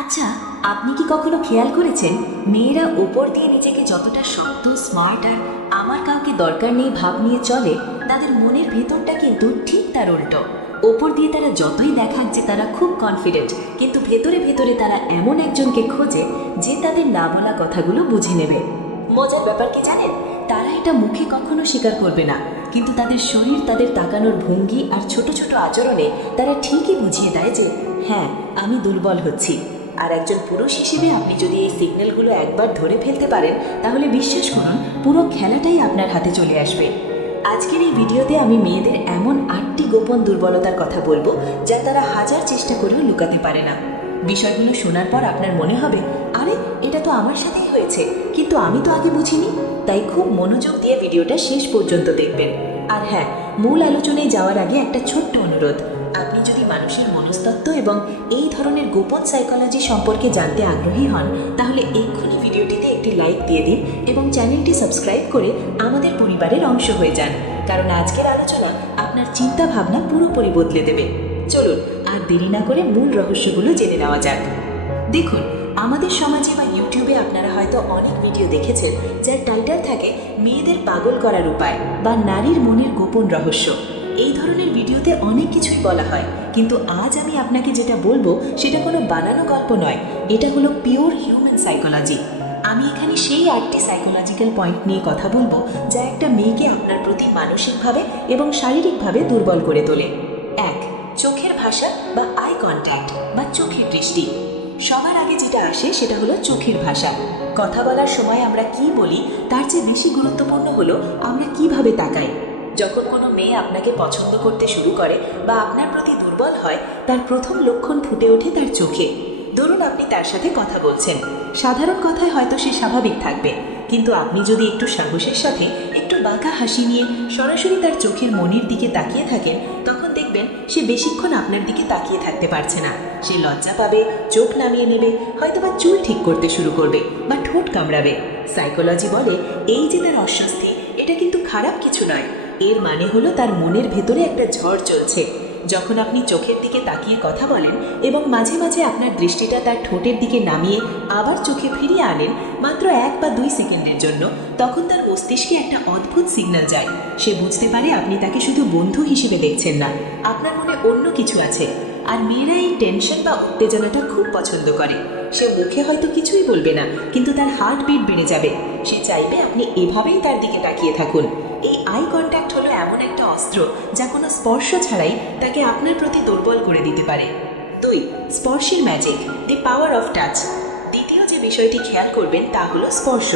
আচ্ছা, আপনি কি কখনো খেয়াল করেছেন মেয়েরা ওপর দিয়ে নিজেকে যতটা শক্ত, স্মার্ট আর আমার কাউকে দরকার নেই ভাব নিয়ে চলে, তাদের মনের ভেতরটা কিন্তু ঠিক তার উল্টো। ওপর দিয়ে তারা যতই দেখাক যে তারা খুব কনফিডেন্ট, কিন্তু ভেতরে ভেতরে তারা এমন একজনকে খোঁজে যে তাদের না বলা কথাগুলো বুঝে নেবে। মজার ব্যাপার কি জানেন, তারা এটা মুখে কখনো স্বীকার করবে না, কিন্তু তাদের শরীর, তাদের তাকানোর ভঙ্গি আর ছোট ছোট আচরণে তারা ঠিকই বুঝিয়ে দেয় যে হ্যাঁ, আমি দুর্বল হচ্ছি। আর একজন পুরুষ হিসেবে আপনি যদি এই সিগন্যালগুলো একবার ধরে ফেলতে পারেন, তাহলে বিশ্বাস করুন পুরো খেলাটাই আপনার হাতে চলে আসবে। আজকের এই ভিডিওতে আমি মেয়েদের এমন 8টি গোপন দুর্বলতার কথা বলবো যা তারা হাজার চেষ্টা করেও লুকাতে পারে না। বিষয়গুলো শোনার পর আপনার মনে হবে, আরে এটা তো আমার সাথেই হয়েছে, কিন্তু আমি তো আগে বুঝিনি। তাই খুব মনোযোগ দিয়ে ভিডিওটা শেষ পর্যন্ত দেখবেন। আর হ্যাঁ, মূল আলোচনায় যাওয়ার আগে একটা ছোট্ট অনুরোধ, আপনি যদি মানুষের মনস্তত্ত্ব এবং এই ধরনের গোপন সাইকোলজি সম্পর্কে জানতে আগ্রহী হন, তাহলে এক্ষুনি ভিডিওটিতে একটি লাইক দিয়ে দিন এবং চ্যানেলটি সাবস্ক্রাইব করে আমাদের পরিবারের অংশ হয়ে যান, কারণ আজকের আলোচনা আপনার চিন্তা ভাবনা পুরোপুরি বদলে দেবে। চলুন আর দেরি না করে মূল রহস্যগুলো জেনে নেওয়া যাক। দেখুন, আমাদের সমাজে বা ইউটিউবে আপনারা হয়তো অনেক ভিডিও দেখেছেন যার টাইটেল থাকে মেয়েদের পাগল করার উপায় বা নারীর মনের গোপন রহস্য। এই ধরনের ভিডিওতে অনেক কিছুই বলা হয়, কিন্তু আজ আমি আপনাকে যেটা বলবো সেটা কোনো বানানো গল্প নয়, এটা হলো পিওর হিউম্যান সাইকোলজি। আমি এখানে সেই 8টি সাইকোলজিক্যাল পয়েন্ট নিয়ে কথা বলবো যা একটা মেয়েকে আপনার প্রতি মানসিকভাবে এবং শারীরিকভাবে দুর্বল করে তোলে। 1. চোখের ভাষা বা আই কন্ট্যাক্ট বা চোখের দৃষ্টি। সবার আগে যেটা আসে সেটা হলো চোখের ভাষা। কথা বলার সময় আমরা কি বলি তার চেয়ে বেশি গুরুত্বপূর্ণ হলো আমরা কিভাবে তাকাই। যখন কোনো মেয়ে আপনাকে পছন্দ করতে শুরু করে বা আপনার প্রতি দুর্বল হয়, তার প্রথম লক্ষণ ফুটে ওঠে তার চোখে। ধরুন আপনি তার সাথে কথা বলছেন, সাধারণ কথায় হয়তো সে স্বাভাবিক থাকবে, কিন্তু আপনি যদি একটু সাহসের সাথে, একটু বাঁকা হাসি নিয়ে সরাসরি তার চোখের মনির দিকে তাকিয়ে থাকেন, তখন দেখবেন সে বেশিক্ষণ আপনার দিকে তাকিয়ে থাকতে পারছে না। সে লজ্জা পাবে, চোখ নামিয়ে নেবে, হয়তোবা চুল ঠিক করতে শুরু করবে বা ঠোঁট কামড়াবে। সাইকোলজি বলে এই যে তার অস্বস্তি, এটা কিন্তু খারাপ কিছু নয়। এর মানে হলো তার মনের ভেতরে একটা ঝড় চলছে। যখন আপনি চোখের দিকে তাকিয়ে কথা বলেন এবং মাঝে মাঝে আপনার দৃষ্টিটা তার ঠোঁটের দিকে নামিয়ে আবার চোখে ফিরিয়ে আনেন, মাত্র 1 বা 2 সেকেন্ডের জন্য, তখন তার মস্তিষ্কে একটা অদ্ভুত সিগন্যাল যায়। সে বুঝতে পারে আপনি তাকে শুধু বন্ধু হিসেবে দেখছেন না, আপনার মনে অন্য কিছু আছে। আর মেয়েরা এই টেনশন বা উত্তেজনাটা খুব পছন্দ করে। সে মুখে হয়তো কিছুই বলবে না, কিন্তু তার হার্টবিট বেড়ে যাবে। সে চাইবে আপনি এভাবেই তার দিকে তাকিয়ে থাকুন। এই আই কন্ট্যাক্ট হলো এমন একটা অস্ত্র যা কোনো স্পর্শ ছাড়াই তাকে আপনার প্রতি দুর্বল করে দিতে পারে। 2. স্পর্শের magic, the power of touch. দ্বিতীয় যে বিষয়টি খেয়াল করবেন তা হলো স্পর্শ।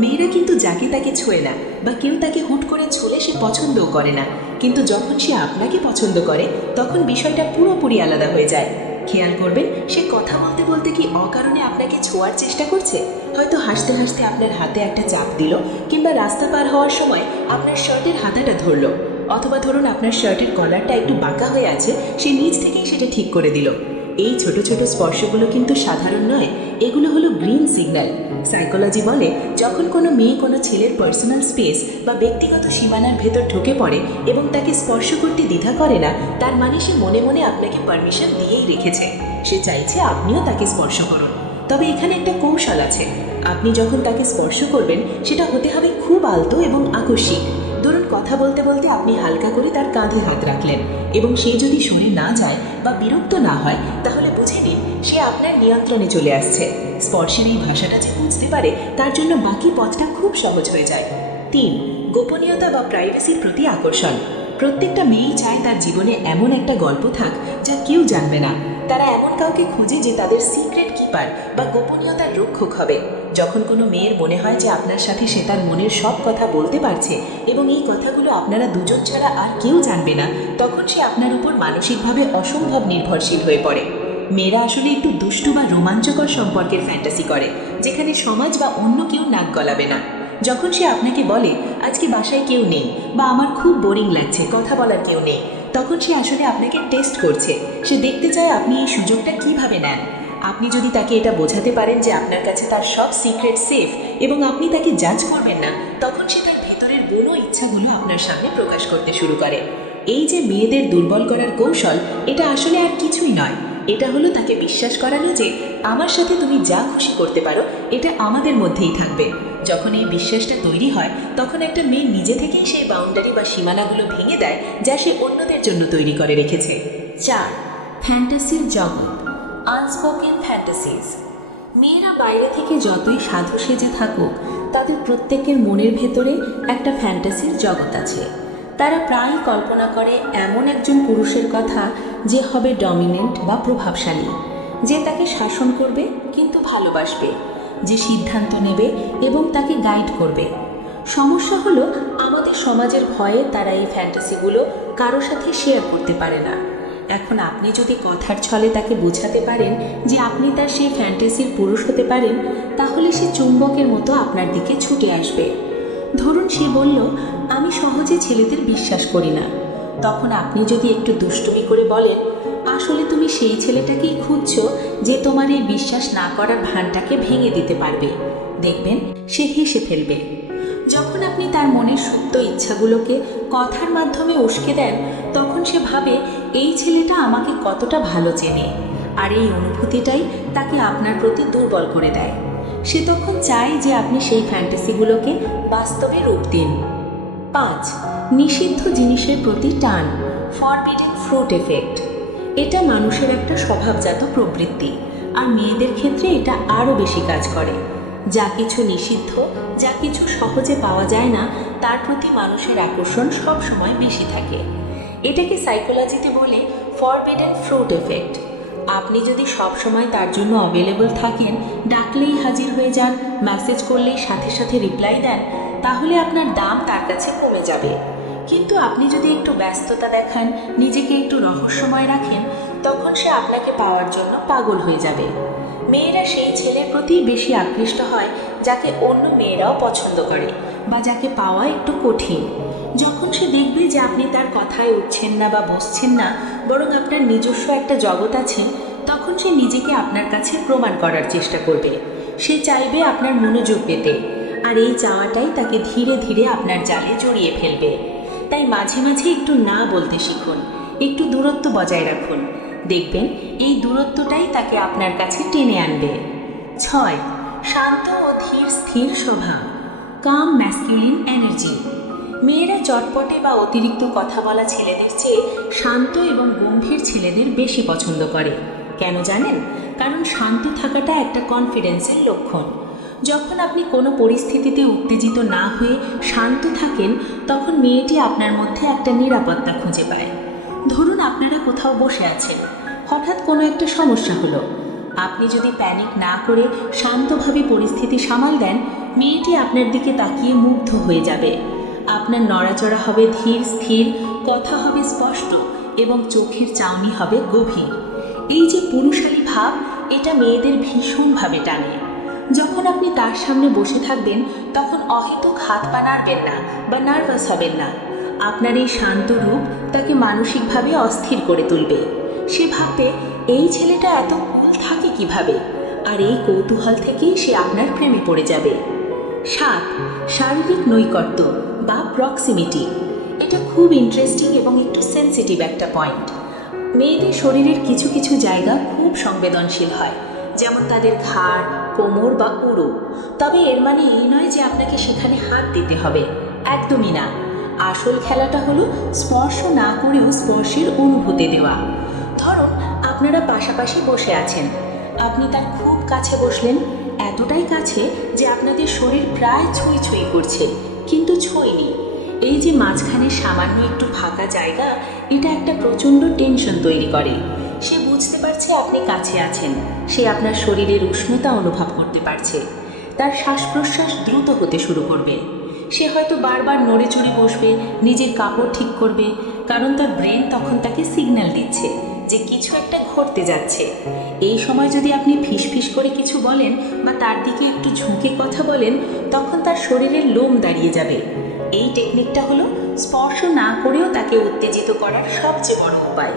মেয়েরা কিন্তু যাকে তাকে ছোঁয় না, বা কেউ তাকে হুট করে ছুঁলে সে পছন্দও করে না, কিন্তু যখন সে আপনাকে পছন্দ করে তখন বিষয়টা পুরোপুরি আলাদা হয়ে যায়। খেয়াল করবেন সে কথা বলতে বলতে কি অকারণে আপনাকে ছোঁয়ার চেষ্টা করছে, হয়তো হাসতে হাসতে আপনার হাতে একটা চাপ দিল, কিংবা রাস্তা পার হওয়ার সময় আপনার শার্টের হাতাটা ধরলো, অথবা ধরুন আপনার শার্টের কলারটা একটু বাঁকা হয়ে আছে, সে নিজ থেকেই সেটা ঠিক করে দিল। এই ছোট ছোট স্পর্শগুলো কিন্তু সাধারণ নয়, এগুলো হলো গ্রিন সিগন্যাল। সাইকোলজি বলে যখন কোনো মেয়ে কোনো ছেলের পার্সোনাল স্পেস বা ব্যক্তিগত সীমানার ভেতর ঢুকে পড়ে এবং তাকে স্পর্শ করতে দ্বিধা করে না, তার মানে সে মনে মনে আপনাকে পারমিশন দিয়েই রেখেছে। সে চাইছে আপনিও তাকে স্পর্শ করুন। তবে এখানে একটা কৌশল আছে। আপনি যখন তাকে স্পর্শ করবেন, সেটা হতে হবে খুব আলতো এবং আকস্মিক। ধরুন কথা বলতে বলতে আপনি হালকা করে তার কাঁধে হাত রাখলেন, এবং সে যদি সরে না যায় বা বিরক্ত না হয়, তাহলে বুঝে নিন সে আপনার নিয়ন্ত্রণে চলে আসছে। স্পর্শের এই ভাষাটা যে বুঝতে পারে, তার জন্য বাকি পথটা খুব সহজ হয়ে যায়। 3. গোপনীয়তা বা প্রাইভেসির প্রতি আকর্ষণ। প্রত্যেকটা মেয়েই চায় তার জীবনে এমন একটা গল্প থাক যা কেউ জানবে না। তারা এমন কাউকে খুঁজে যে তাদের সিক্রেট কিপার বা গোপনীয়তার রক্ষক হবে। যখন কোনো মেয়ের মনে হয় যে আপনার সাথে সে তার মনের সব কথা বলতে পারছে এবং এই কথাগুলো আপনারা দুজন ছাড়া আর কেউ জানবে না, তখন সে আপনার উপর মানসিকভাবে অসম্ভব নির্ভরশীল হয়ে পড়ে। মেয়েরা আসলে একটু দুষ্টু বা রোমাঞ্চকর সম্পর্কের ফ্যান্টাসি করে, যেখানে সমাজ বা অন্য কেউ নাক গলাবে না। যখন সে আপনাকে বলে আজকে বাসায় কেউ নেই, বা আমার খুব বোরিং লাগছে, কথা বলার কেউ নেই, তখন সে আসলে আপনাকে টেস্ট করছে। সে দেখতে চায় আপনি এই সুযোগটা কিভাবে নেন। আপনি যদি তাকে এটা বোঝাতে পারেন যে আপনার কাছে তার সব সিক্রেট সেফ এবং আপনি তাকে জাজ করবেন না, তখন সে তার ভেতরের বুনো ইচ্ছাগুলো আপনার সামনে প্রকাশ করতে শুরু করে। এই যে মেয়েদের দুর্বল করার কৌশল, এটা আসলে আর কিছুই নয়। এটা হলো তাকে বিশ্বাস করানো যে আমার সাথে তুমি যা খুশি করতে পারো, এটা আমাদের মধ্যেই থাকবে। যখন এই বিশ্বাসটা তৈরি হয়, তখন একটা মেয়ে নিজে থেকেই সেই বাউন্ডারি বা সীমানাগুলো ভেঙে দেয় যা সে অন্যদের জন্য তৈরি করে রেখেছে। 4. ফ্যান্টাসির জগৎ, আনস্পোকেন ফ্যান্টাসিজ। মেয়েরা বাইরে থেকে যতই সাধু সেজে থাকুক, তাদের প্রত্যেকের মনের ভেতরে একটা ফ্যান্টাসির জগৎ আছে। তারা প্রায়ই কল্পনা করে এমন একজন পুরুষের কথা যে হবে ডমিনেন্ট বা প্রভাবশালী, যে তাকে শাসন করবে কিন্তু ভালোবাসবে, যে সিদ্ধান্ত নেবে এবং তাকে গাইড করবে। সমস্যা হলো আমাদের সমাজের ভয়ে তারা এই ফ্যান্টাসিগুলো কারো সাথে শেয়ার করতে পারে না। এখন আপনি যদি কথার ছলে তাকে বোঝাতে পারেন যে আপনি তার সেই ফ্যান্টাসির পুরুষ হতে পারেন, তাহলে সে চুম্বকের মতো আপনার দিকে ছুটে আসবে। ধরুন সে বলল, আমি সহজে ছেলেদের বিশ্বাস করি না। তখন আপনি যদি একটু দুষ্টুমি করে বলেন, আসলে তুমি সেই ছেলেটাকেই খুঁজছো যে তোমার এই বিশ্বাস না করার ভানটাকে ভেঙে দিতে পারবে, দেখবেন সে হেসে ফেলবে। যখন আপনি তার মনের সুপ্ত ইচ্ছাগুলোকে কথার মাধ্যমে উস্কে দেন, তখন সে ভাবে এই ছেলেটা আমাকে কতটা ভালো চেনে, আর এই অনুভূতিটাই তাকে আপনার প্রতি দুর্বল করে দেয়। সে তখন চায় যে আপনি সেই ফ্যান্টাসিগুলোকে বাস্তবে রূপ দিন। 5. নিষিদ্ধ জিনিসের প্রতি টান, ফরবিডেন ফ্রুট এফেক্ট। এটা মানুষের একটা স্বভাবজাত প্রবৃত্তি, আর মেয়েদের ক্ষেত্রে এটা আরও বেশি কাজ করে। যা কিছু নিষিদ্ধ, যা কিছু সহজে পাওয়া যায় না, তার প্রতি মানুষের আকর্ষণ সবসময় বেশি থাকে। এটাকে সাইকোলজিতে বলে ফরবিডেন ফ্রুট এফেক্ট। আপনি যদি সবসময় তার জন্য অ্যাভেলেবল থাকেন, ডাকলেই হাজির হয়ে যান, মেসেজ করলেই সাথে সাথে রিপ্লাই দেন, তাহলে আপনার দাম তার কাছে কমে যাবে। কিন্তু আপনি যদি একটু ব্যস্ততা দেখান, নিজেকে একটু রহস্যময় রাখেন, তখন সে আপনাকে পাওয়ার জন্য পাগল হয়ে যাবে। মেয়েরা সেই ছেলের প্রতি বেশি আকৃষ্ট হয় যাকে অন্য মেয়েরাও পছন্দ করে বা যাকে পাওয়া একটু কঠিন। যখন সে দেখবে যে আপনি তার কথায় উঠছেন না বা বসছেন না, বরং আপনার নিজস্ব একটা জগৎ আছে, তখন সে নিজেকে আপনার কাছে প্রমাণ করার চেষ্টা করবে। সে চাইবে আপনার মনোযোগ পেতে, আর এই চাওয়াটাই তাকে ধীরে ধীরে আপনার জালে জড়িয়ে ফেলবে। তাই মাঝে মাঝে একটু না বলতে শিখুন, একটু দূরত্ব বজায় রাখুন, দেখবেন এই দূরত্বটাই তাকে আপনার কাছে টেনে আনবে। 6. শান্ত ও ধীর স্থির স্বভাব, কাম ম্যাসকিউলিন এনার্জি। মেয়েরা চটপটে বা অতিরিক্ত কথা বলা ছেলেদের চেয়ে শান্ত এবং গম্ভীর ছেলেদের বেশি পছন্দ করে। কেন জানেন? কারণ শান্ত থাকাটা একটা কনফিডেন্সের লক্ষণ। যখন আপনি কোনো পরিস্থিতিতে উত্তেজিত না হয়ে শান্ত থাকেন, তখন মেয়েটি আপনার মধ্যে একটা নিরাপত্তা খুঁজে পায়। ধরুন আপনারা কোথাও বসে আছেন, হঠাৎ কোনো একটা সমস্যা হলো। আপনি যদি প্যানিক না করে শান্তভাবে পরিস্থিতি সামাল দেন, মেয়েটি আপনার দিকে তাকিয়ে মুগ্ধ হয়ে যাবে। আপনার নড়াচড়া হবে ধীর স্থির, কথা হবে স্পষ্ট এবং চোখের চাউনি হবে গভীর। এই যে পুরুষালী ভাব, এটা মেয়েদের ভীষণভাবে টানে। যখন আপনি তার সামনে বসে থাকবেন, তখন অহেতুক হাত পা নাড়বেন না বা নার্ভাস হবেন না। আপনার এই শান্ত রূপ তাকে মানসিকভাবে অস্থির করে তুলবে। সে ভাববে এই ছেলেটা এত কুল থাকে কিভাবে, আর এই কৌতূহল থেকেই সে আপনার প্রেমে পড়ে যাবে। 7. শারীরিক নৈকট্য বা প্রক্সিমিটি। এটা খুব ইন্টারেস্টিং এবং একটু সেন্সিটিভ একটা পয়েন্ট। মেয়েদের শরীরের কিছু কিছু জায়গা খুব সংবেদনশীল হয়, যেমন তাদের ঘাড়, কোমর বা উরু। তবে এর মানে এই নয় যে আপনাকে সেখানে হাত দিতে হবে, একদমই না। আসল খেলাটা হলো স্পর্শ না করেও স্পর্শের অনুভূতি দেওয়া। ধরুন আপনারা পাশাপাশি বসে আছেন, আপনি তার খুব কাছে বসলেন, এতটাই কাছে যে আপনাদের শরীর প্রায় ছুঁই ছুঁই করছে, কিন্তু ছুঁইনি। এই যে মাঝখানে সামান্য একটু ফাঁকা জায়গা, এটা একটা প্রচণ্ড টেনশন তৈরি করে। সে বুঝতে পারছে আপনি কাছে আছেন, সে আপনার শরীরের উষ্ণতা অনুভব করতে পারছে। তার শ্বাস প্রশ্বাস দ্রুত হতে শুরু করবে। সে হয়তো বারবার নড়ে চড়ে বসবে, নিজের কাপড় ঠিক করবে, কারণ তার ব্রেন তখন তাকে সিগন্যাল দিচ্ছে যে কিছু একটা ঘটতে যাচ্ছে। এই সময় যদি আপনি ফিসফিস করে কিছু বলেন বা তার দিকে একটু ঝুঁকে কথা বলেন, তখন তার শরীরের লোম দাঁড়িয়ে যাবে। এই টেকনিকটা হলো স্পর্শ না করেও তাকে উত্তেজিত করার সবচেয়ে বড় উপায়।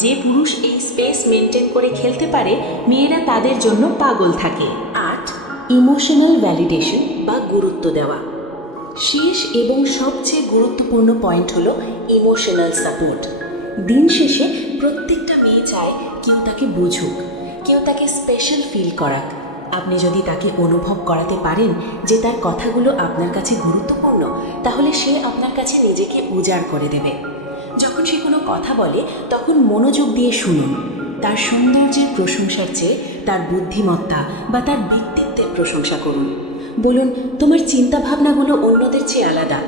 যে পুরুষ এই স্পেস মেনটেন করে খেলতে পারে, মেয়েরা তাদের জন্য পাগল থাকে। 8. ইমোশনাল ভ্যালিডেশন বা গুরুত্ব দেওয়া। শেষ এবং সবচেয়ে গুরুত্বপূর্ণ পয়েন্ট হলো ইমোশনাল সাপোর্ট। দিন শেষে প্রত্যেকটা মেয়ে চায় কেউ তাকে বুঝুক, কেউ তাকে স্পেশাল ফিল করাক। আপনি যদি তাকে অনুভব করাতে পারেন যে তার কথাগুলো আপনার কাছে গুরুত্বপূর্ণ, তাহলে সে আপনার কাছে নিজেকে উজাড় করে দেবে। যখন সে কোনো কথা বলে তখন মনোযোগ দিয়ে শুনুন। তার সৌন্দর্যের প্রশংসার চেয়ে তার বুদ্ধিমত্তা বা তার ব্যক্তিত্বের প্রশংসা করুন। বলুন, তোমার চিন্তাভাবনাগুলো অন্যদের চেয়ে আলাদা,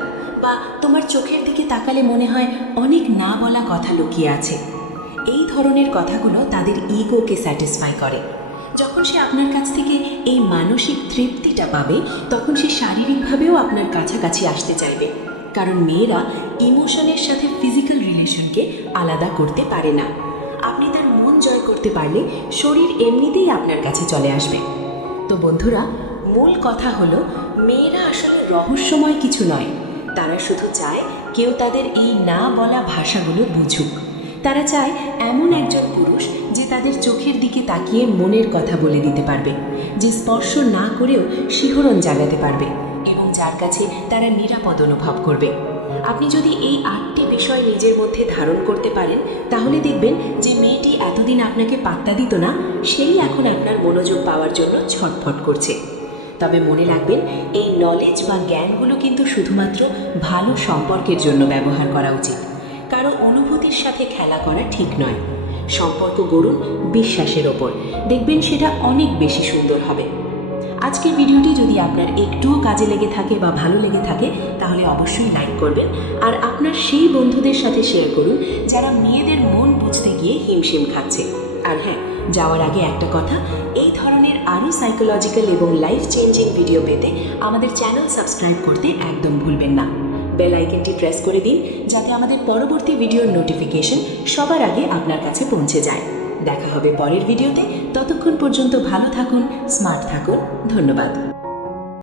বা তোমার চোখের দিকে তাকালে মনে হয় অনেক না বলা কথা লুকিয়ে আছে। এই ধরনের কথাগুলো তাদের ইগোকে স্যাটিসফাই করে। যখন সে আপনার কাছ থেকে এই মানসিক তৃপ্তিটা পাবে, তখন সে শারীরিকভাবেও আপনার কাছাকাছি আসতে চাইবে। কারণ মেয়েরা ইমোশনের সাথে ফিজিক্যাল রিলেশনকে আলাদা করতে পারে না। আপনি তার মন জয় করতে পারলে শরীর এমনিতেই আপনার কাছে চলে আসবে। তো বন্ধুরা, মূল কথা হলো, মেয়েরা আসলে রহস্যময় কিছু নয়। তারা শুধু চায় কেউ তাদের এই না বলা ভাষাগুলো বুঝুক। তারা চায় এমন একজন পুরুষ যে তাদের চোখের দিকে তাকিয়ে মনের কথা বলে দিতে পারবে, যে স্পর্শ না করেও শিহরণ জাগাতে পারবে, এবং যার কাছে তারা নিরাপদ অনুভব করবে। আপনি যদি এই 8টি বিষয় নিজের মধ্যে ধারণ করতে পারেন, তাহলে দেখবেন যে মেয়েটি এতদিন আপনাকে পাত্তা দিত না, সেই এখন আপনার মনোযোগ পাওয়ার জন্য ছটফট করছে। তবে মনে রাখবেন, এই নলেজ বা জ্ঞানগুলো কিন্তু শুধুমাত্র ভালো সম্পর্কের জন্য ব্যবহার করা উচিত। কারো অনুভূতির সাথে খেলা করা ঠিক নয়। সম্পর্ক গড়ুন বিশ্বাসের ওপর, দেখবেন সেটা অনেক বেশি সুন্দর হবে। আজকের ভিডিওটি যদি আপনার একটুও কাজে লেগে থাকে বা ভালো লেগে থাকে, তাহলে অবশ্যই লাইক করবেন, আর আপনার সেই বন্ধুদের সাথে শেয়ার করুন যারা মেয়েদের মন বুঝতে গিয়ে হিমশিম খাচ্ছে। আর হ্যাঁ, যাওয়ার আগে একটা কথা, এই ধরনের আরও সাইকোলজিক্যাল এবং লাইফ চেঞ্জিং ভিডিও পেতে আমাদের চ্যানেল সাবস্ক্রাইব করতে একদম ভুলবেন না। বেল আইকনটি প্রেস করে দিন, যাতে আমাদের পরবর্তী ভিডিওর নোটিফিকেশন সবার আগে আপনার কাছে পৌঁছে যায়। দেখা হবে পরের ভিডিওতে। ততক্ষণ পর্যন্ত ভালো থাকুন, স্মার্ট থাকুন। ধন্যবাদ।